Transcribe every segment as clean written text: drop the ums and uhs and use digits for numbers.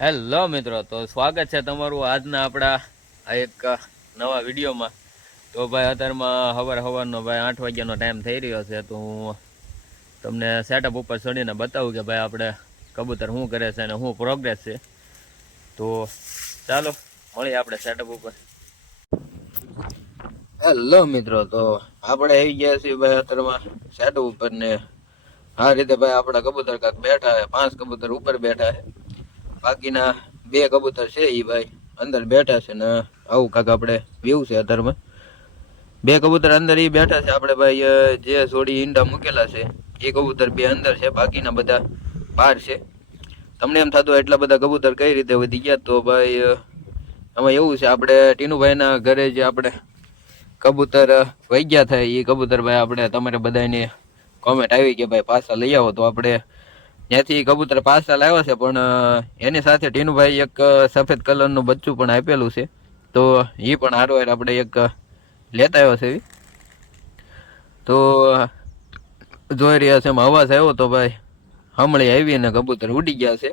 Hello મિત્રો, તો સ્વાગત છે તમારું આજના આપણા આ એક નવા વિડીયોમાં. તો ભાઈ અત્યારમાં સવારનો ભાઈ 8 વાગ્યાનો ટાઈમ થઈ રહ્યો છે. તો હું તમને સેટઅપ ઉપર ચડીને બતાવું કે ભાઈ આપણે કબૂતર શું કરે છે અને શું પ્રોગ્રેસ છે. તો ચાલો મળીએ આપણે સેટઅપ ઉપર. હેલો મિત્રો, તો આપણે આવી ગયા છીએ ભાઈ અત્યારમાં સેટઅપ ઉપર ને આ રીતે ભાઈ આપણા કબૂતર કાંક બેઠા છે. 5 કબૂતર ઉપર બેઠા છે, બાકીના 2 કબૂતર છે એ ભાઈ અંદર બેઠા છે ને આવું કાંક આપણે વ્યૂ છે અત્યારમાં. 2 કબૂતર અંદર એ બેઠા છે. આપણે ભાઈ જે જોડી ઈંડા મૂકેલા છે એ કબૂતર 2 અંદર છે, બાકીના બધા બહાર છે. તમને એમ થતું એટલા બધા કબૂતર કઈ રીતે વધી ગયા? તો ભાઈ આમાં એવું છે, આપણે ટીનુભાઈના ઘરે જે આપણે કબૂતર વહી ગયા થાય એ કબૂતર ભાઈ આપણે તમારે બધાને કોમેન્ટ આવી કે ભાઈ પાછા લઈ આવો. તો આપણે ત્યાંથી કબૂતર પાછા લાવ્યા છે, પણ એની સાથે ટીનુભાઈ એક સફેદ કલરનું બચ્ચું પણ આપેલું છે. તો એ પણ હારવાર આપણે એક લેતા આવ્યો છે. તો જોઈ રહ્યા છે એમાં અવાજ આવ્યો તો ભાઈ હમણાં આવી ને કબૂતર ઉડી ગયા છે.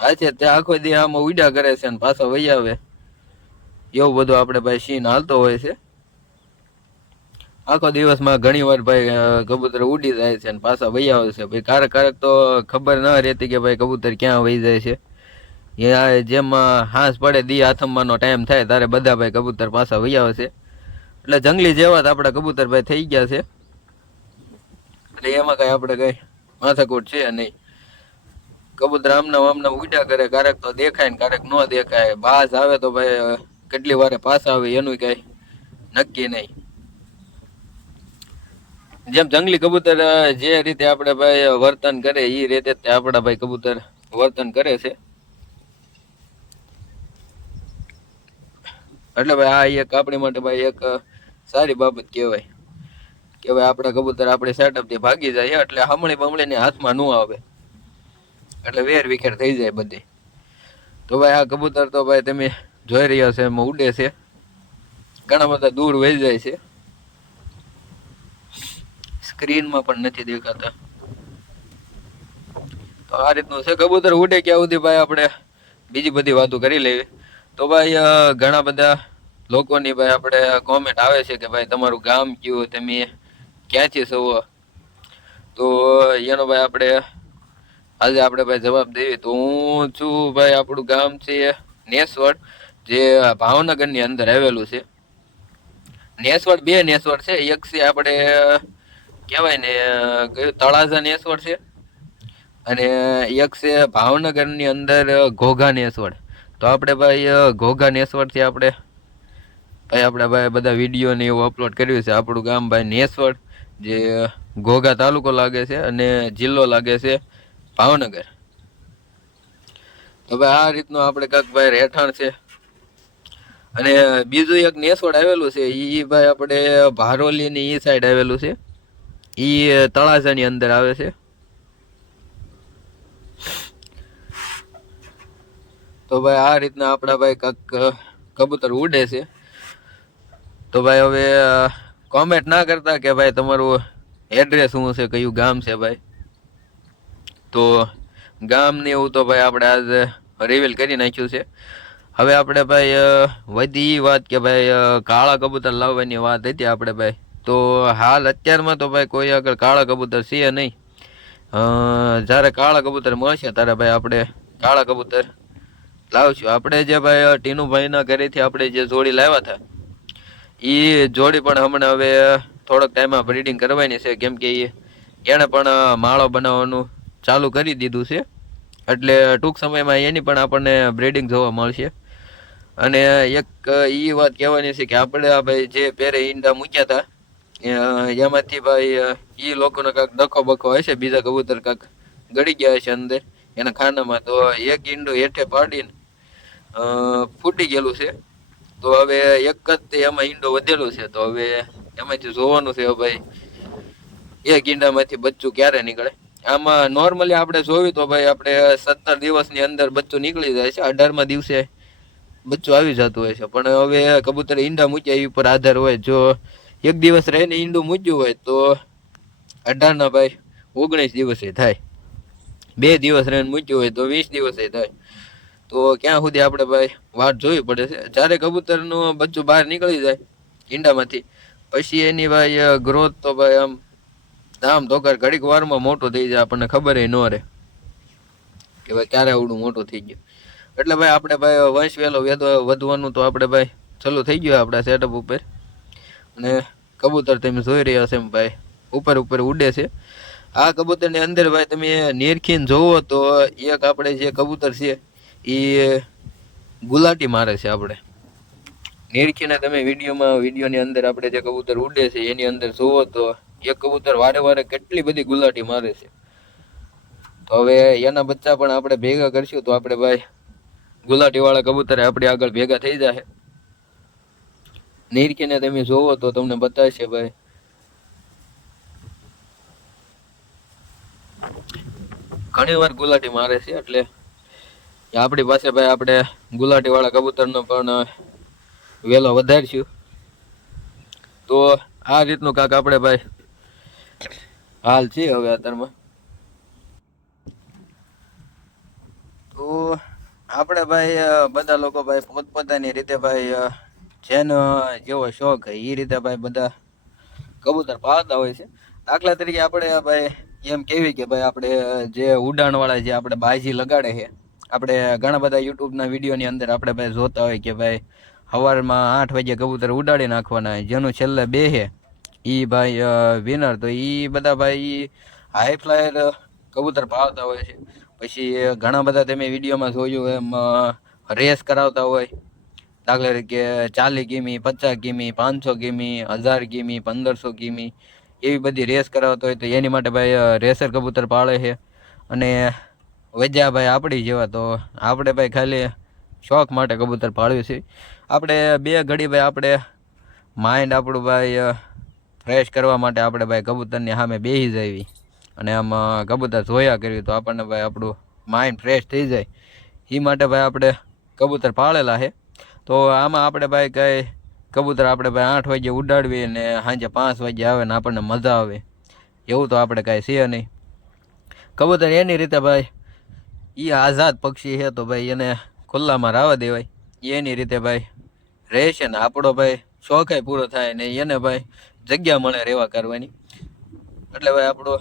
હા છે ત્યાં આખો દી આમાં ઉડ્યા કરે છે અને પાછા વહી આવે, એવું બધું આપણે ભાઈ સીન હાલતો હોય છે. આખો દિવસમાં ઘણી વાર ભાઈ કબૂતર ઉડી જાય છે અને પાછા વહી આવે છે. ભાઈ ક્યારેક તો ખબર ન રહેતી કે ભાઈ કબૂતર ક્યાં વહી જાય છે. જેમ હાંસ પડે દી આથમવાનો ટાઈમ થાય ત્યારે બધા ભાઈ કબૂતર પાછા વહી આવે છે. એટલે જંગલી જેવા જ આપણા કબૂતર ભાઈ થઈ ગયા છે. એટલે એમાં કઈ આપણે કઈ માથાકૂટ છે નહીં. કબૂતર આમના ઉડ્યા કરે, ક્યારેક તો દેખાય ને ક્યારેક ન દેખાય. બાજ આવે તો ભાઈ કેટલી વારે પાછા આવે એનું કઈ નક્કી નહીં. જેમ જંગલી કબૂતર જે રીતે આપણે ભાઈ વર્તન કરે એ રીતે આપણા ભાઈ કબૂતર વર્તન કરે છે. એટલે ભાઈ આ એક આપણી માટે ભાઈ એક સારી બાબત કહેવાય કે ભાઈ આપણા કબૂતર આપણે સેટઅપ થી ભાગી જાય એટલે હમણી બમણીને હાથમાં ન આવે, એટલે વેર વિખેર થઈ જાય બધી. તો ભાઈ આ કબૂતર તો ભાઈ તમે જોઈ રહ્યા છો એમાં ઉડે છે, ઘણા બધા દૂર વહી જાય છે, સ્ક્રીનમાં પણ નથી દેખાતા. તો આ રીતનું છે. કબૂતર ઉડે ક્યાં સુધી ભાઈ આપણે બીજી બધી વાતો કરી લેવી. તો ભાઈ ઘણા બધા લોકોની ભાઈ આપણે કોમેન્ટ આવે છે કે ભાઈ તમારું ગામ કયું, તમે ક્યાંથી છો? તો એનો ભાઈ આપણે આજે આપણે ભાઈ જવાબ દઈએ. તો હું છું ભાઈ, આપણું ગામ છે નેસવડ, જે ભાવનગરની અંદર આવેલું છે. નેસવડ 2 નેસવડ છે. એક છે આપણે કહેવાય ને કયું તળાજા નેસવડ છે, અને એક છે ભાવનગરની અંદર ઘોઘા નેસવડ. તો આપણે ભાઈ ઘોઘા નેસવડથી આપણે ભાઈ બધા વિડીયો ને એવું અપલોડ કર્યું છે. આપણું ગામ ભાઈ નેસવડ, જે ઘોઘા તાલુકો લાગે છે અને જિલ્લો લાગે છે ભાવનગર. તો ભાઈ આ રીતનું આપણે કાંક ભાઈ રહેઠાણ છે. અને બીજું એક નેસવડ આવેલું છે એ ભાઈ આપણે ભારોલીની ઈ સાઈડ આવેલું છે, એ તળાજાની અંદર આવે છે. તો ભાઈ આ રીતના આપણા ભાઈ કાંક કબૂતર ઉડે છે. તો ભાઈ હવે કોમેન્ટ ના કરતા કે ભાઈ તમારું એડ્રેસ શું છે, કયું ગામ છે ભાઈ. તો ગામ ને એવું તો ભાઈ આપણે આજે રિવીલ કરી નાખ્યું છે. હવે આપણે ભાઈ વધી વાત કે ભાઈ કાળા કબૂતર લાવવાની વાત હતી આપણે ભાઈ. તો હાલ અત્યારમાં તો ભાઈ કોઈ આગળ કાળા કબૂતર છે નહીં. જ્યારે કાળા કબૂતર મળશે ત્યારે ભાઈ આપણે કાળા કબૂતર લાવશું. આપણે જે ભાઈ ટીનુભાઈના ઘરેથી આપણે જે જોડી લાવ્યા હતા એ જોડી પણ હમણાં હવે થોડોક ટાઈમમાં બ્રીડિંગ કરવાની છે, કેમ કે એણે પણ માળો બનાવવાનું ચાલુ કરી દીધું છે. એટલે ટૂંક સમયમાં એની પણ આપણને બ્રીડિંગ જોવા મળશે. અને એક એ વાત કહેવાની છે કે આપણે ભાઈ જે પહેરે ઈંડા મૂક્યા હતા એમાંથી ભાઈ એ લોકોનો કાંક ડખો બખો હશે, બીજા કબૂતર કાંક ગળી ગયા હશે અંદર એના ખાનામાં. તો એક ઈંડું હેઠે પાડીને ફૂટી ગયેલું છે. તો હવે એક જ એમાં ઈંડો વધેલો છે. તો હવે એમાંથી જોવાનું છે ભાઈ એક ઈંડામાંથી બચ્ચું ક્યારે નીકળે. આમાં નોર્મલી આપણે જોયું તો ભાઈ આપણે 17 દિવસની અંદર બચ્ચું નીકળી જાય છે, 18મા દિવસે બચ્ચું આવી જતું હોય છે. પણ હવે કબૂતર ઈંડા મૂક્યા એ ઉપર આધાર હોય. જો એક દિવસ રહીને ઈંડું મૂક્યું હોય તો 18ના ભાઈ 19 દિવસે થાય, 2 દિવસ રહીને મૂક્યું હોય તો 20 દિવસે થાય. તો ક્યાં સુધી આપણે ભાઈ વાટ જોવી પડે છે. જ્યારે કબૂતરનું બચ્ચું બહાર નીકળી જાય ઈંડામાંથી પછી એની ભાઈ ગ્રોથ તો ભાઈ આમ ધામ ધોકાર ઘડીક વારમાં મોટું થઈ જાય, આપણને ખબર ન રહે કે ભાઈ ક્યારે આવડું મોટું થઈ ગયું. એટલે ભાઈ આપણે ભાઈ વંશ વહેલો વધવાનું તો આપણે ભાઈ ચાલુ થઈ ગયું આપણા સેટઅપ ઉપર. અને કબૂતર તમે જોઈ રહ્યા છો એમ ભાઈ ઉપર ઉપર ઉડે છે. આ કબૂતરની અંદર ભાઈ તમે નિરખીને જોવો તો એક આપણે જે કબૂતર છે એ ગુલાટી મારે છે. આપણે નિરખીને તમે વિડીયોની અંદર આપણે જે કબૂતર ઉડે છે એની અંદર જોવો તો એક કબૂતર વારે વારે કેટલી બધી ગુલાટી મારે છે. તો હવે એના બચ્ચા પણ આપણે ભેગા કરશું તો આપણે ભાઈ ગુલાટી વાળા કબૂતર આપણે આગળ ભેગા થઈ જાય. નિરખીને તમે જોવો તો તમને બતાવશે ભાઈ ઘણી વાર ગુલાટી મારે છે. એટલે આપણી પાસે ભાઈ આપણે ગુલાટી વાળા કબૂતરનો પણ વેલો વધારશું. તો આ રીતનું કાંક આપણે ભાઈ હાલ છે હવે અત્યારમાં. તો આપણે ભાઈ બધા લોકો ભાઈ પોતપોતાની રીતે ભાઈ જેનો જેવો શોખ એ રીતે ભાઈ બધા કબૂતર પાળતા હોય છે. દાખલા તરીકે આપણે ભાઈ એમ કેવી કે ભાઈ આપણે જે ઉડાણ વાળા જે આપણે બાજી લગાડે છે, આપણે ઘણા બધા યુટ્યુબના વિડીયોની અંદર આપણે ભાઈ જોતા હોય કે ભાઈ સવારમાં 8 વાગે કબૂતર ઉડાડી નાખવાના, જેનું છેલ્લે બેસે એ ભાઈ વિનર. તો એ બધા ભાઈ હાઈ ફ્લાયર કબૂતર પાળતા હોય છે. પછી ઘણા બધા તમે વિડીયોમાં જોયું એમ રેસ કરાવતા હોય, દાખલા તરીકે 40 કિમી, 50 કિમી, 500 કિમી, 1000 કિમી, 1500 કિમી એવી બધી રેસ કરાવતા હોય. તો એની માટે ભાઈ રેસર કબૂતર પાળે છે. અને વજ્યા ભાઈ આપણી જેવા તો આપણે ભાઈ ખાલી શોખ માટે કબૂતર પાળ્યું છે. આપણે બે ઘડી ભાઈ આપણે માઇન્ડ આપણું ભાઈ ફ્રેશ કરવા માટે આપણે ભાઈ કબૂતરની સામે બેસી જવી અને આમ કબૂતર જોયા કરવી તો આપણને ભાઈ આપણું માઇન્ડ ફ્રેશ થઈ જાય. એ માટે ભાઈ આપણે કબૂતર પાળેલા છે. તો આમાં આપણે ભાઈ કંઈ કબૂતર આપણે ભાઈ 8 વાગે ઉડાડવી ને સાંજે 5 વાગે આવે ને આપણને મજા આવે એવું તો આપણે કાંઈ છે નહીં. કબૂતર એની રીતે ભાઈ એ આઝાદ પક્ષી છે તો ભાઈ એને ખુલ્લામાં રહેવા દેવાય, એની રીતે ભાઈ રહેશે ને આપણો ભાઈ શોખાય પૂરો થાય ને એને ભાઈ જગ્યા મળે રહેવા કરવાની. એટલે ભાઈ આપણો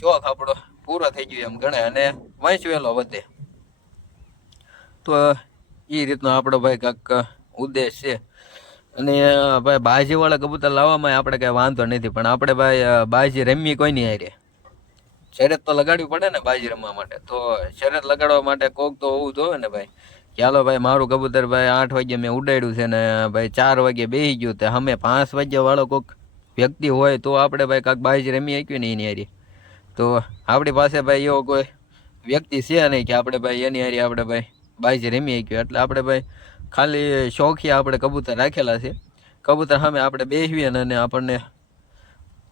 શોખ આપણો પૂરો થઈ ગયો એમ ગણાય અને વંશ વહેલો વધે. તો એ રીતનો આપણો ભાઈ કાંક ઉદ્દેશ છે. અને ભાઈ બાજીવાળા કબૂતર લાવવામાં આપણે કાંઈ વાંધો નથી, પણ આપણે ભાઈ બાજી રમી કોઈ નહીં હારે. શરત તો લગાડવી પડે ને બાજી રમવા માટે. તો શરત લગાડવા માટે કોક તો હોવું જોઈએ ને ભાઈ. ચાલો ભાઈ મારું કબૂતર ભાઈ 8 વાગે મેં ઉડાડ્યું છે ને ભાઈ 4 વાગે બેસી ગયું, તો અમે 5 વાગ્યા વાળો કોઈક વ્યક્તિ હોય તો આપણે ભાઈ કાંક બાજી રમી શક્યું ને એની હારી. તો આપણી પાસે ભાઈ એવો કોઈ વ્યક્તિ છે નહીં કે આપણે ભાઈ એની હારી આપણે ભાઈ બાજી રમી શક્યું. એટલે આપણે ભાઈ ખાલી શોખીયા આપણે કબૂતર રાખેલા છે. કબૂતર સામે આપણે બેસવીએ અને આપણને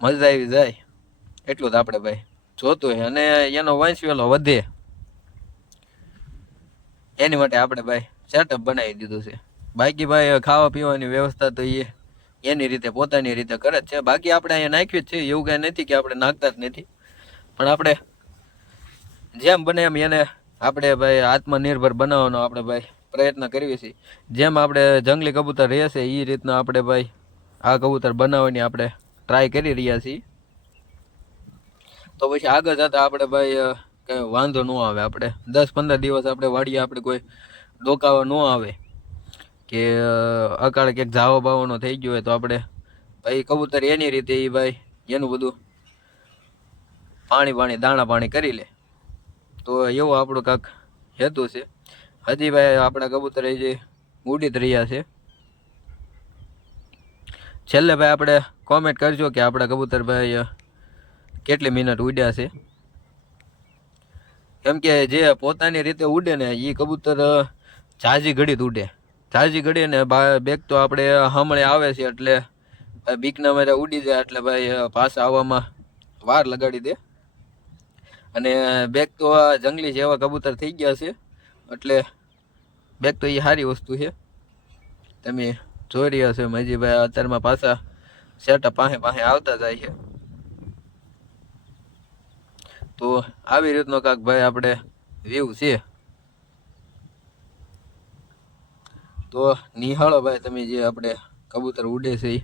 મજા આવી જાય એટલું જ આપણે ભાઈ જોતું હોય અને એનો વંશ વેલો વધે એની માટે આપણે ભાઈ સેટઅપ બનાવી દીધું છે. બાકી ભાઈ ખાવા પીવાની વ્યવસ્થા તો એની રીતે પોતાની રીતે કરે જ છે. બાકી આપણે અહીંયા નાખ્યું જ છે, એવું કાંઈ નથી કે આપણે નાખતા જ નથી. પણ આપણે જેમ બને એમ એને આપણે ભાઈ આત્મનિર્ભર બનાવવાનો આપણે ભાઈ પ્રયત્ન કરીએ છીએ. જેમ આપણે જંગલી કબૂતર રહેશે એ રીતના આપણે ભાઈ આ કબૂતર બનાવવાની આપણે ટ્રાય કરી રહ્યા છીએ. તો પછી આગળ જતાં આપણે ભાઈ કંઈ વાંધો ન આવે. આપણે 10-15 દિવસ આપણે વાડીએ આપણે કોઈ ડોકાવા ન આવે કે અકાળે ક્યાંક જાવો બાવાનો થઈ ગયો હોય તો આપણે ભાઈ કબૂતર એની રીતે એ ભાઈ એનું બધું પાણી દાણા પાણી કરી લે. તો એવો આપણો કાંક હેતુ છે. હજી ભાઈ આપણા કબૂતર જે ઉડી જ રહ્યા છે. છેલ્લે ભાઈ આપણે કોમેન્ટ કરજો કે આપણા કબૂતર ભાઈ કેટલી મિનિટ ઉડ્યા છે. કેમ કે જે પોતાની રીતે ઉડે ને એ કબૂતર ઝાઝી ઘડી જ ઉડે. ઝાઝી ઘડી ને બેગ તો આપણે હમણે આવે છે એટલે બીકના મારે ઉડી જાય એટલે ભાઈ પાછા આવવામાં વાર લગાડી દે. અને બેગ તો જંગલી જેવા કબૂતર થઈ ગયા છે એટલે બેગ તો એ સારી વસ્તુ છે. તમે જોઈ રહ્યા છો હજી ભાઈ અત્યારમાં પાછા સેટઅપ પાસે આવતા જાય છે. તો આવી રીતનો કાંક ભાઈ આપણે વ્યૂ છે. તો નિહાળો ભાઈ તમે જે આપણે કબૂતર ઉડે છે ઈ.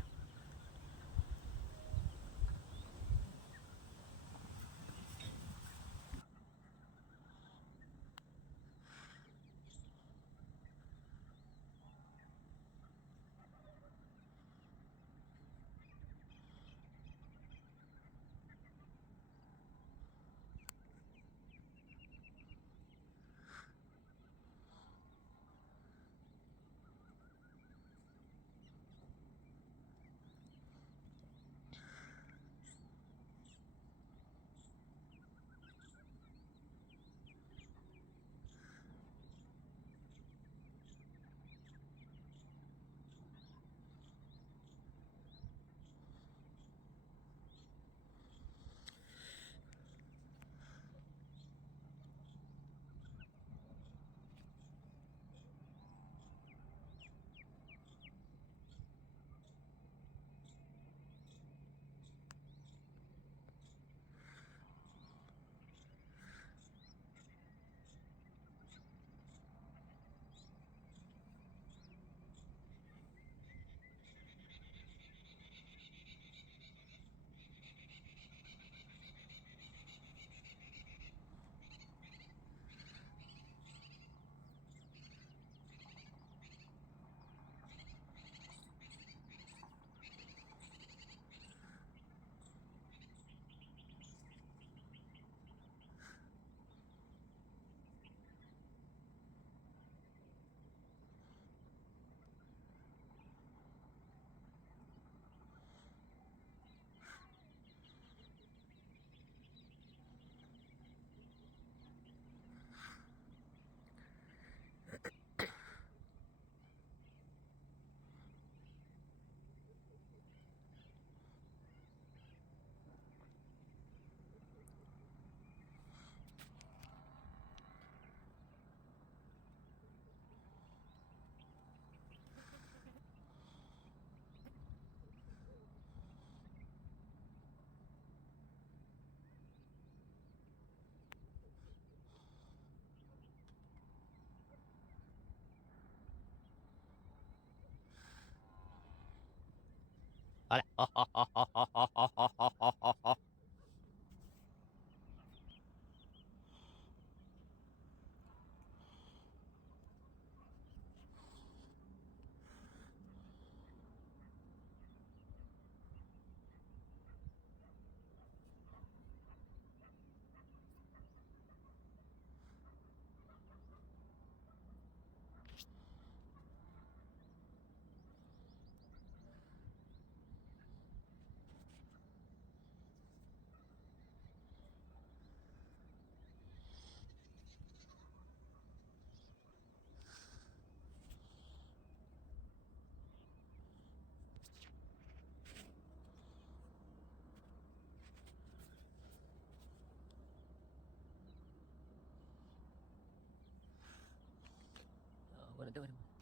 Bueno,